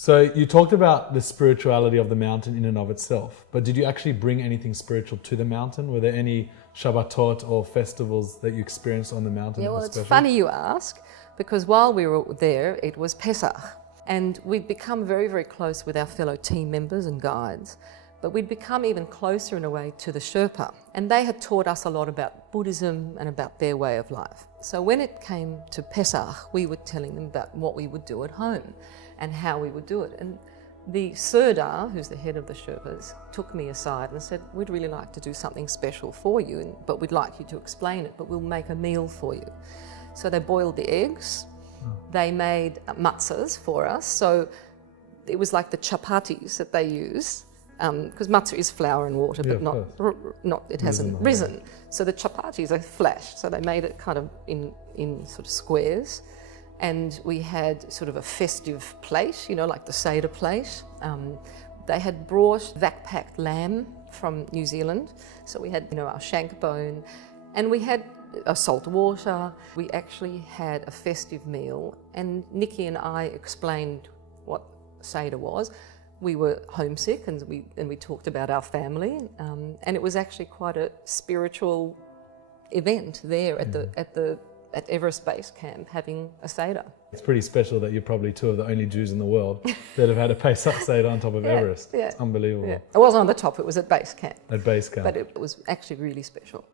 So you talked about the spirituality of the mountain in and of itself, but did you actually bring anything spiritual to the mountain? Were there any Shabbatot or festivals that you experienced on the mountain? Yeah, well, it's funny you ask, because while we were there, it was Pesach. And we'd become very, very close with our fellow team members and guides, but we'd become even closer in a way to the Sherpa. And they had taught us a lot about Buddhism and about their way of life. So when it came to Pesach, we were telling them about what we would do at home and how we would do it. And the Sirdar, who's the head of the Sherpas, took me aside and said, we'd really like to do something special for you, but we'd like you to explain it, but we'll make a meal for you. So they boiled the eggs, they made matzahs for us, so it was like the chapatis that they use, because matzah is flour and water, but it hasn't risen. So the chapatis are flash, so they made it kind of in sort of squares. And we had sort of a festive plate, you know, like the Seder plate. They had brought vac-packed lamb from New Zealand. So we had, you know, our shank bone, and we had a salt water. We actually had a festive meal, and Nikki and I explained what Seder was. We were homesick, and we talked about our family, and it was actually quite a spiritual event there at Everest Base Camp, having a Seder. It's pretty special that you're probably two of the only Jews in the world that have had a Pesach Seder on top of Everest. Yeah. It's unbelievable. Yeah. It wasn't on the top, it was at base camp. At base camp. But it was actually really special.